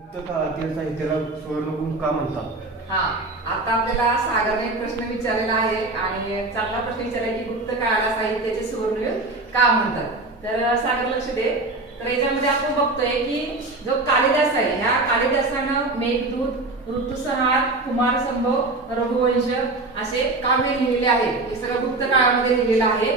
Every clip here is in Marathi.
गुप्त काळातील साहित्याला सुवर्णकुंभ का म्हणतात? हा, आता आपल्याला सागरने एक प्रश्न विचारलेला आहे आणि चांगला प्रश्न विचारला की गुप्त काळाला साहित्याचे सुवर्णयुग का म्हणतात. तर सागर लक्ष दे. तर याच्यामध्ये आपण बघतोय की जो कालिदास आहे, ह्या कालिदासानं मेघदूत, ऋतुसंहार, कुमारसंभव, रघुवंश असे काव्य लिहिलेले आहेत. हे सगळं गुप्त काळामध्ये लिहिलेलं आहे.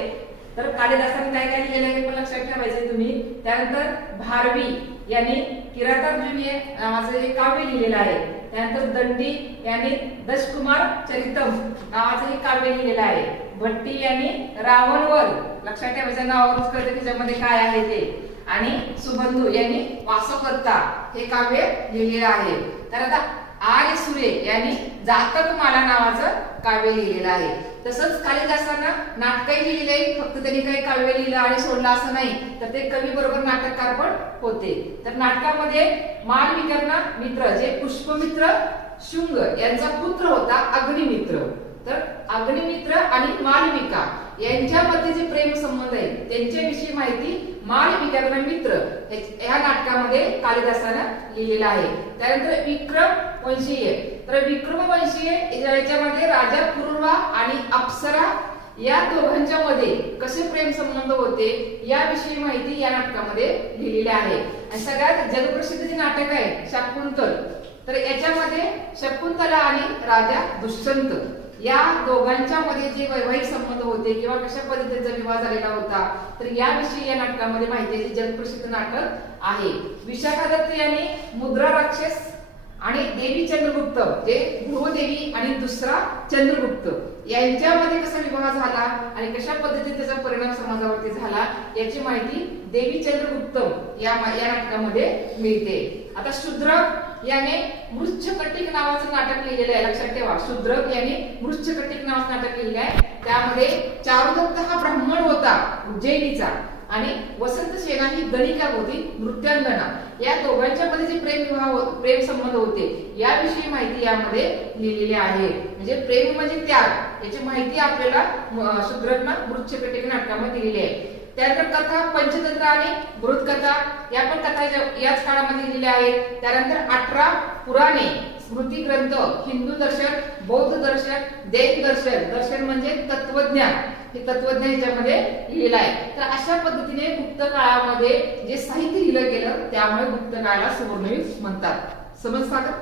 तर कालिदासाने काय काय लिहिलेलं आहे पण लक्षात ठेवायचं तुम्ही. त्यानंतर भारवी यांनी किरातार्जुनी नावाचं हे काव्य लिहिलेलं आहे. त्यानंतर दंडी यांनी दशकुमार चरितम नावाचं हे काव्य लिहिलेलं आहे. भट्टी यांनी रावणवर, लक्षात ठेवायचं नावावरच कळतं त्याच्यामध्ये काय आहे ते. आणि सुबंधू यांनी वासवकर्ता हे काव्य लिहिलेलं आहे. तर आता आर्य सूर्य यांनी जातकमाला नावाचं काव्य लिहिलेलं आहे. तसंच कालिदासानं नाटकही लिहिलेली आहे. फक्त त्यांनी काही काव्य लिहिलं आणि सोडलं असं नाही, तर ते कवी बरोबर नाटककार पण होते. तर नाटकामध्ये मालविकांना मित्र जे पुष्पमित्र शुंग यांचा पुत्र होता अग्निमित्र. तर अग्निमित्र आणि मालविका यांच्यामध्ये जे प्रेम संबंध आहे त्यांच्याविषयी माहिती मालविकांना मित्र या नाटकामध्ये कालिदासानं लिहिलेलं आहे. त्यानंतर विक्रम वंशीय. तर विक्रम वंशीय याच्यामध्ये राजा पूर्वा आणि अप्सरा या दोघांच्या मध्ये कसे प्रेम संबंध होते याविषयी माहिती या नाटकामध्ये लिहिलेली आहे. आणि सगळ्यात जगप्रसिद्ध जे नाटक आहे शाकुंतल, तर याच्यामध्ये शकुंतला आणि राजा दुष्यंत या दोघांच्या मध्ये जे वैवाहिक संबंध होते किंवा कशा पद्धतीचा विवाह झालेला होता, तर याविषयी या नाटकामध्ये माहिती आहे. जगप्रसिद्ध नाटक आहे. विशाखा दत्त यांनी मुद्रा राक्षस आणि देवी चंद्रगुप्त जे गृहदेवी आणि दुसरा चंद्रगुप्त यांच्यामध्ये कसा विवाह झाला आणि कशा पद्धतीने त्याचा परिणाम समाजावरती झाला याची माहिती देवी चंद्रगुप्त या नाटकामध्ये मिळते. आता शूद्रक याने मृच्छकटिक नावाचं नाटक लिहिलेलं आहे. लक्षात ठेवा, शूद्रक याने मृच्छकटिक नावाचं नाटक लिहिलेलं आहे. त्यामध्ये चारुदत्त हा ब्राह्मण होता उज्जैनीचा आणि वसंत सेना ही गणिका होती नृत्यांगना. या दोघांच्या मध्ये जे प्रेम संबंध होते याविषयी माहिती यामध्ये लिहिलेली आहे. म्हणजे प्रेम म्हणजे त्याग याची माहिती आपल्याला शूद्रकना मृच्छकटिक नाटकामध्ये दिलेली आहे. त्यानंतर कथा पंचतंत्र आणि बृहत्कथा या पण कथा याच काळामध्ये लिहिलेल्या आहेत. त्यानंतर 18 पुराणे, स्मृती ग्रंथ, हिंदू दर्शन, बौद्ध दर्शन, दैव दर्शन, दर्शन म्हणजे तत्वज्ञान, हे तत्वज्ञान याच्यामध्ये लिहिलेलं आहे. तर अशा पद्धतीने गुप्त काळामध्ये जे साहित्य लिहिलं गेलं त्यामुळे गुप्त काळाला सुवर्णयुग म्हणतात. समजतं का?